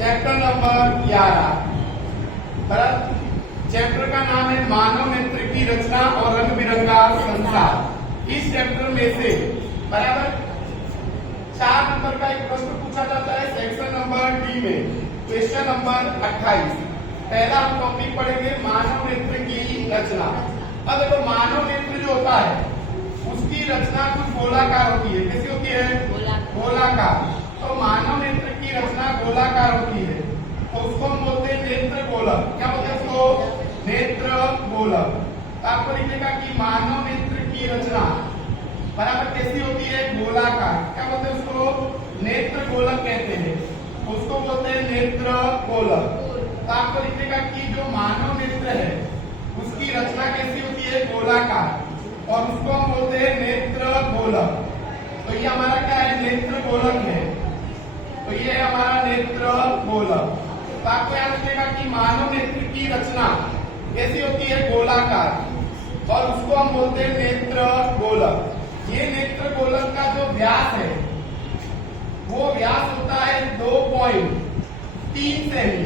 Chapter number 11। बराबर। Chapter का नाम है मानव नेत्र की रचना और रंग बिरंगा संसार। इस चैप्टर में से बराबर 4 नंबर का एक प्रश्न पूछा जाता है सेक्शन नंबर डी में, क्वेश्चन नंबर 28। पहला हम टॉपिक पढ़ेंगे मानव नेत्र की रचना। अब देखो मानव नेत्र जो होता है उसकी रचना कुछ गोलाकार होती है। कैसी होती है? गोलाकार। तो मानव नेत्र की रचना गोलाकार होती है, तो उसको हम बोलते हैं नेत्र गोलक। क्या बोलते हैं उसको? नेत्र गोलक। तो आपको लिखेगा कि मानव नेत्र की रचना बराबर कैसी होती है? गोलाकार। क्या बोलते हैं उसको? नेत्र गोलक कहते हैं, उसको बोलते हैं नेत्र गोलक। तो आपको लिखेगा कि जो मानव नेत्र है उसकी रचना कैसी होती है? गोलाकार, और उसको हम बोलते हैं नेत्र गोलक। तो ये हमारा क्या है? नेत्र गोलक है। तो ये है हमारा नेत्र गोलक। तो आपको याद रखिएगा कि मानव नेत्र की रचना कैसी होती है? गोलाकार, और उसको हम बोलते हैं नेत्र गोलक। ये नेत्र गोलक का जो व्यास है वो व्यास होता है 2.3 सेमी।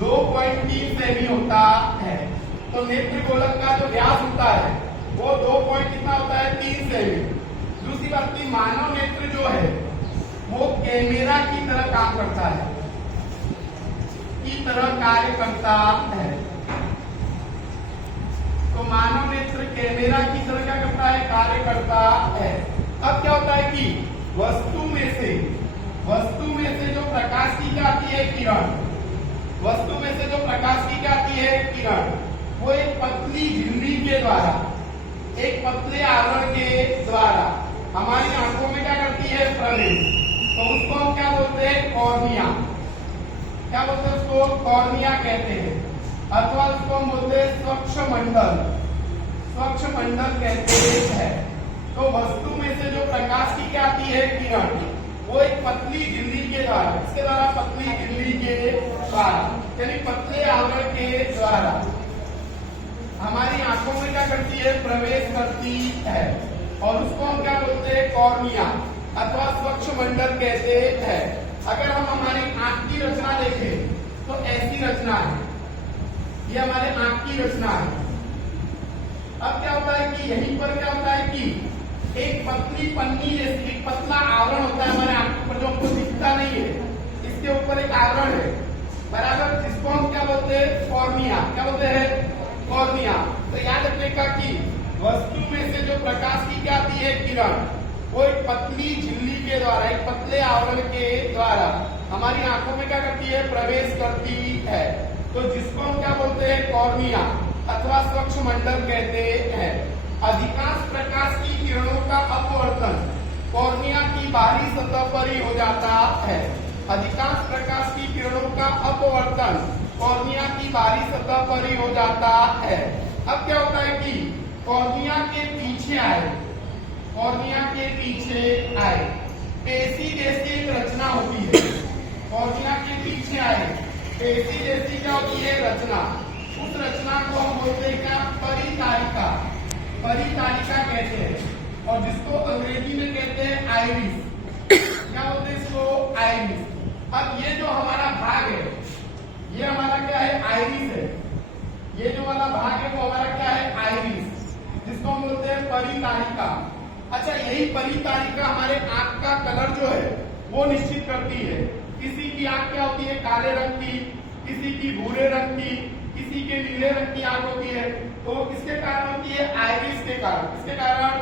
2.3 सेमी होता है। तो नेत्र गोलक का जो व्यास होता है वो 2 होता है 3 सेमी। दूसरी बात की मानव नेत्र जो है वो कैमरा की तरह काम करता है, की तरह कार्य करता है। तो मानव नेत्र कैमरा की तरह क्या करता है? कार्य करता है। अब क्या होता है कि वस्तु में से जो प्रकाश की क्या आती है? किरण। वस्तु में से जो प्रकाश की क्या आती है? किरण। वो एक पतली झिल्ली के द्वारा, एक पतले आवरण के द्वारा हमारी आंखों में क्या करती है? प्रवेश। तो उसको हम क्या बोलते हैं? कॉर्निया। क्या बोलते हैं उसको? कॉर्निया कहते हैं, अथवा उसको हम बोलते हैं स्वच्छ मंडल। स्वच्छ मंडल कहते हैं। तो वस्तु में से जो प्रकाश की क्या आती है? किरण, वो एक पतली झिल्ली के द्वारा, इसके द्वारा पतली झिल्ली के द्वारा यानी पतले आवरण के द्वारा हमारी आंखों में क्या करती है? प्रवेश करती है, और उसको हम क्या बोलते हैं? कॉर्निया अथवा स्वच्छ मंडल कहते हैं। अगर हम हमारी आंख की रचना देखें तो ऐसी रचना है, ये हमारे आंख की रचना है। अब क्या होता है कि यहीं पर क्या होता है कि एक पतली पन्नी जैसी एक पतला आवरण होता है हमारे आंख पर, जो हमको दिखता नहीं है। इसके ऊपर एक आवरण है बराबर, जिसको हम क्या बोलते हैं? कॉर्निया। क्या बोलते हैं? कॉर्निया। तो याद रखिएगा कि वस्तु में से जो प्रकाश की क्या आती है? किरण, वो एक पतली झिल्ली के द्वारा, एक पतले आवरण के द्वारा हमारी आंखों में क्या करती है? प्रवेश करती है। तो जिसको हम क्या बोलते हैं? कॉर्निया अथवा स्वच्छ मंडल कहते हैं। अधिकांश प्रकाश की किरणों का अपवर्तन कॉर्निया की बाहरी सतह पर ही हो जाता है। अधिकांश प्रकाश की किरणों का अपवर्तन कॉर्निया की बाहरी सतह पर ही हो जाता है। अब क्या होता है कि कॉर्निया के पीछे आए, कॉर्निया के पीछे आए पेशी जैसी एक रचना होती है। कॉर्निया के पीछे आए पेशी जैसी क्या होती है? रचना। उस रचना को हम बोलते हैं क्या? परितारिका। परितारिका कहते हैं, और जिसको अंग्रेजी में कहते हैं आइरिस। क्या बोलते हैं इसको? आइरिस। अब ये जो हमारा भाग है ये हमारा क्या है? आइरिस है। ये जो वाला भाग है वो हमारा क्या है? आइरिस, जिसको हम बोलते हैं परितारिका। अच्छा, यही परितारिका हमारे आंख का कलर जो है वो निश्चित करती है। किसी की आंख क्या होती है? काले रंग की, किसी की भूरे रंग की, किसी के नीले रंग की आंख होती है। तो किसके कारण होती है? आइरिस के कारण। किसके कारण?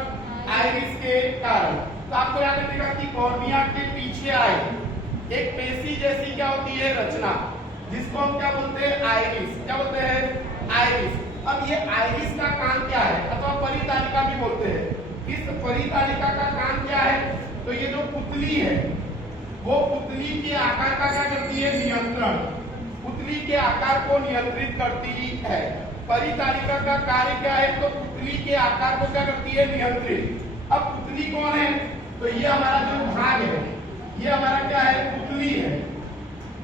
आइरिस के कारण। तो आपको याद रखिएगा कि कॉर्निया के पीछे आए एक पेशी जैसी क्या होती है? रचना, जिसको हम क्या बोलते हैं? आइरिस। क्या बोलते हैं? आइरिस। अब ये आइरिस का काम क्या है? अथवा परितारिका भी बोलते हैं। इस परितारिका का काम क्या है? तो ये जो पुतली है वो पुतली के आकार का क्या करती है? नियंत्रण। पुतली के आकार को नियंत्रित करती है। परितारिका का कार्य क्या है? तो पुतली के आकार को क्या करती है? नियंत्रित। अब पुतली कौन है? तो ये हमारा जो भाग है ये हमारा क्या है? पुतली है,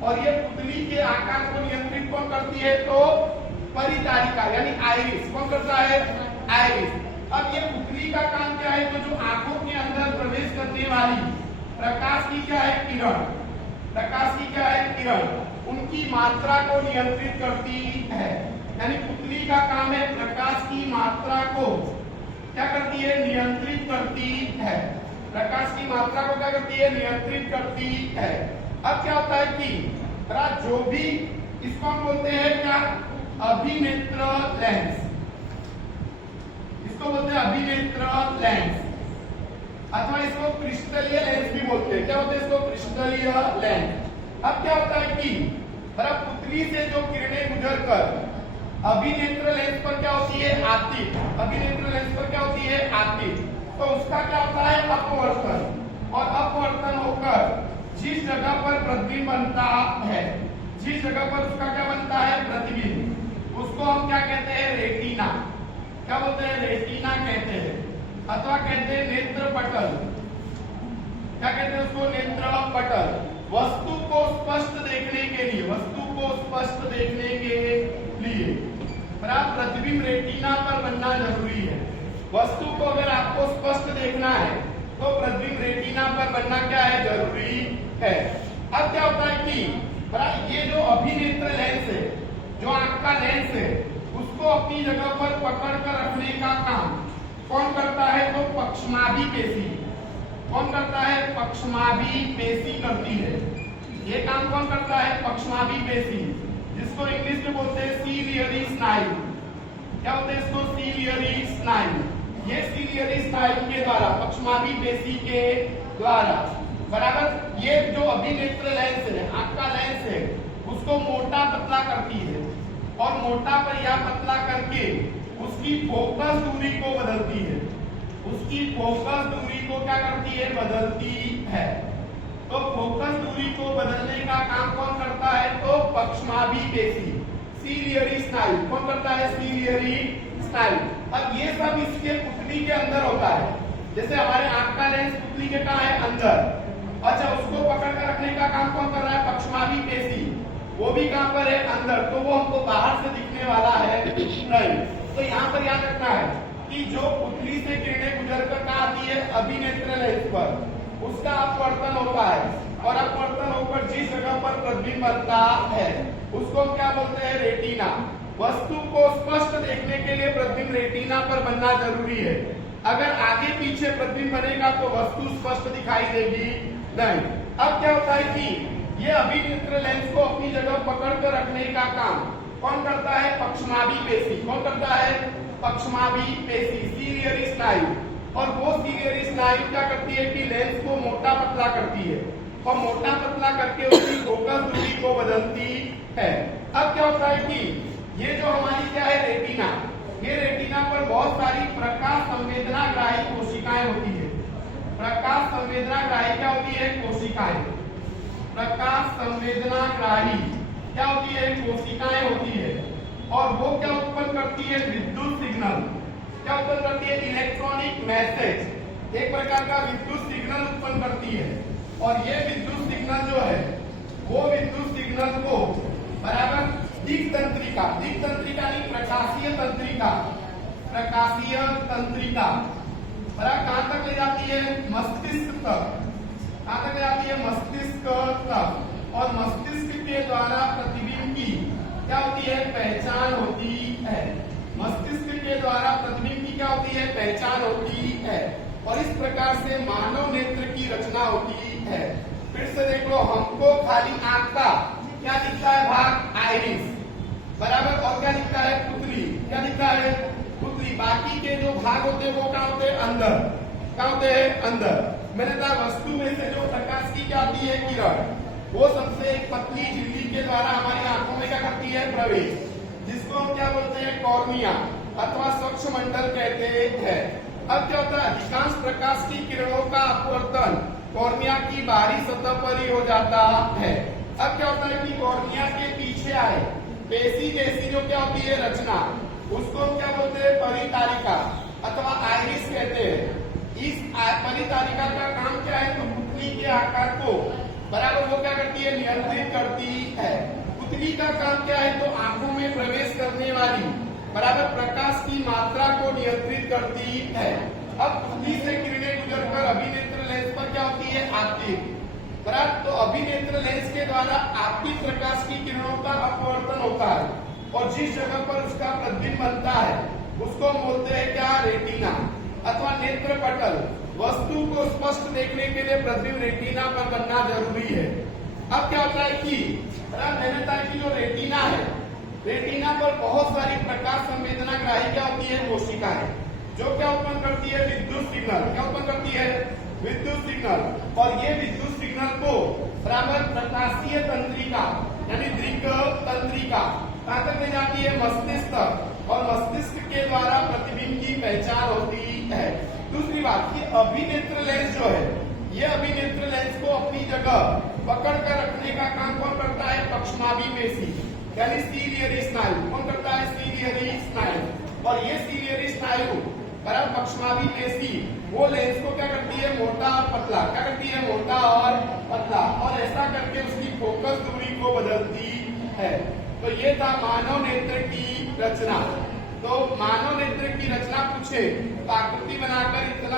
और ये पुतली के आकार को नियंत्रित कौन करती है? तो परितारिका यानी आइरिस। कौन करता है? आइरिस। अब ये पुतली का काम क्या है? तो जो आंखों के अंदर प्रवेश करने वाली प्रकाश की क्या है? किरण, प्रकाश की क्या है, किरण उनकी मात्रा को नियंत्रित करती है। यानी पुतली का काम है प्रकाश की मात्रा को क्या करती है, नियंत्रित करती है। प्रकाश की मात्रा को क्या करती है, नियंत्रित करती है। अब क्या होता है कि जो भी इसको हम बोलते हैं क्या, अभिनेत्र लेंस, इसको बोलते हैं अभिनेत्र लेंस, अथवा इसको क्रिस्टलीय लेंस भी बोलते हैं। क्या होते हैं इसको, क्रिस्टलीय लेंस। अब क्या होता है कि पुतली से जो किरणें गुजरकर अभिनेत्र लेंस पर क्या होती है, आती, अभिनेत्र लेंस पर क्या होती है, आती, तो उसका क्या होता है, अपवर्तन, और अपवर्तन होकर जिस जगह पर प्रतिबिंब बनता है, जिस जगह पर उसका क्या बनता है, प्रतिबिंब, उसको हम क्या कहते हैं, रेटिना। क्या बोलते हैं, रेटिना कहते हैं, अथवा कहते हैं नेत्र पटल। क्या कहते हैं उसको, नेत्र पटल। वस्तु को स्पष्ट देखने के लिए, वस्तु को स्पष्ट देखने के लिए प्रतिबिंब रेटिना पर बनना जरूरी है। वस्तु को अगर आपको स्पष्ट देखना है तो प्रतिबिंब रेटिना पर बनना क्या है, जरूरी है। अब क्या होता है कि ये जो अभिनेत्र लेंस है, जो आंख का लेंस है, उसको अपनी जगह पर पकड़ कर रखने का काम कौन करता है, तो पक्षमाभी पेशी। कौन करता है, पक्षमाभी पेशी करती है। ये काम कौन करता है, पक्षमाभी पेशी, जिसको इंग्लिश में बोलते हैं सीलियरी स्नायु। क्या बोलते हैं इसको, सीलियरी स्नायु। ये सीलियरी स्नायु के द्वारा, पक्षमाभी पेशी के द्वारा बराबर ये जो अभिनेत्र लेंस है, आंख का लेंस है, उसको मोटा पतला करती है, और मोटा पर या पतला करके उसकी फोकस दूरी को बदलती है। उसकी फोकस दूरी को क्या करती है, बदलती है। तो फोकस दूरी को बदलने का काम कौन करता है, तो पक्षमाभी पेशी, सीलियरी स्नायु। कौन करता है, सीलियरी स्नायु। अब ये सब इसके पुतली के अंदर होता है। जैसे हमारे आंख का लेंस पुतली के कहाँ है, अंदर। अच्छा, उसको पकड़ कर रखने का काम कौन कर रहा है, पक्षमाभी पेशी, वो भी कहाँ पर है, अंदर। तो वो हमको बाहर से दिखने वाला है नहीं। तो यहाँ पर याद रखना है कि जो पुतली से किरणें गुजरकर कहाँ आती है, अभिनेत्र लेंस पर, उसका अपवर्तन होता है, और अपवर्तन होकर जिस जगह पर प्रतिबिंब बनता है उसको हम क्या बोलते हैं, रेटिना। वस्तु को स्पष्ट देखने के लिए प्रतिबिंब रेटिना पर बनना जरूरी है। अगर आगे पीछे प्रतिबिंब बनेगा तो वस्तु स्पष्ट दिखाई देगी नहीं। अब क्या होता है कि ये अभिनेत्र लेंस को अपनी जगह पकड़ कर रखने का काम कौन करता है, पक्षमाभी पेशी। कौन करता है, पक्षमाभी पेशी, सीलियरी स्नायु। और वो सीलियरी स्नायु क्या करती है कि लेंस को मोटा पतला करती है, और मोटा पतला करके उसकी फोकस दूरी को बदलती है। अब क्या होता है कि ये जो हमारी क्या है, रेटिना, ये रेटिना पर बहुत सारी प्रकाश संवेदनाग्राही कोशिकाएं होती है। प्रकाश संवेदनाग्राही क्या होती है, कोशिकाएं। प्रकाश संवेदनाग्राही क्या होती है, कोशिकाएं होती है। और वो क्या उत्पन्न करती है, विद्युत सिग्नल। क्या उत्पन्न करती है, इलेक्ट्रॉनिक मैसेज, एक प्रकार का विद्युत सिग्नल उत्पन्न करती है। और ये विद्युत सिग्नल जो है, वो विद्युत सिग्नल को बराबर दिक् तंत्रिका, दिक् तंत्रिका नहीं, प्रकाशीय तंत्रिका, प्रकाशीय तंत्रिका बराबर कहां तक ले जाती है, मस्तिष्क तक। कहां तक ले जाती है, मस्तिष्क तक। और मस्तिष्क के द्वारा प्रतिबिंब की क्या होती है, पहचान होती है। मस्तिष्क के द्वारा प्रतिबिंब की क्या होती है, पहचान होती है। और इस प्रकार से मानव नेत्र की रचना होती है। फिर से देख लो, हमको खाली आंख का क्या दिखता है, भाग आइरिस बराबर, और क्या दिखता है, पुतली। क्या दिखता है, पुतली। बाकी के जो भाग होते हैं वो क्या होते हैं, अंदर। क्या होते हैं, अंदर। मैंने कहा वस्तु में से जो प्रकाश की क्या आती है, किरण, वो सबसे एक पतली झिल्ली के द्वारा हमारी आंखों में क्या करती है, प्रवेश, जिसको हम क्या बोलते हैं, कॉर्निया अथवा स्वच्छ मंडल कहते हैं। अब क्या होता है, अधिकांश प्रकाश की किरणों का अपवर्तन कॉर्निया की बाहरी सतह पर ही हो जाता है। अब क्या होता है कि कॉर्निया के पीछे आए पेशी जैसी जो क्या होती है, रचना, उसको हम क्या बोलते हैं, परितारिका अथवा आइरिस कहते हैं। इस परितारिका का काम क्या है, तो पुतली के आकार को बराबर वो क्या करती है, नियंत्रित करती है। पुतली का काम क्या है, तो आंखों में प्रवेश करने वाली बराबर प्रकाश की मात्रा को नियंत्रित करती है। अब पुतली से किरणें गुजरकर अभिनेत्र लेंस पर क्या होती है, आती है। बराबर। तो अभिनेत्र लेंस के द्वारा आपतित प्रकाश की किरणों का अपवर्तन होता है और जिस जगह पर उसका प्रतिबिंब बनता है उसको बोलते हैं क्या, रेटिना अथवा नेत्र पटल। वस्तु को स्पष्ट देखने के लिए प्रतिबिंब रेटिना पर बनना जरूरी है। अब क्या होता है कि मैंने बताया कि जो रेटिना है, रेटिना पर बहुत सारी प्रकाश संवेदना ग्राही क्या होती है, कोशिकाएं, जो क्या उत्पन्न करती है, विद्युत सिग्नल। क्या उत्पन्न करती है, विद्युत सिग्नल। और ये विद्युत सिग्नल को बराबर प्रकाशीय तंत्रिका यानी दृक तंत्रिका कहां तक ले जाती है, मस्तिष्क तक, और मस्तिष्क के द्वारा प्रतिबिंब की पहचान होती है। दूसरी बात, ये अभिनेत्र लेंस जो है, ये अभिनेत्र लेंस को अपनी जगह पकड़ कर रखने का काम कौन करता है, पक्षमाभी पेशी यानी सीलियरी स्नायु। कौन करता है, सीलियरी स्नायु। और ये सीलियरी स्नायु बराबर पक्षमाभी पेशी वो लेंस को क्या करती है, मोटा और पतला। क्या करती है, मोटा और पतला, और ऐसा करके उसकी फोकस दूरी को बदलती है। तो ये था मानव नेत्र की रचना। तो मानव नेत्र की रचना पूछे तो आकृति बनाकर इतना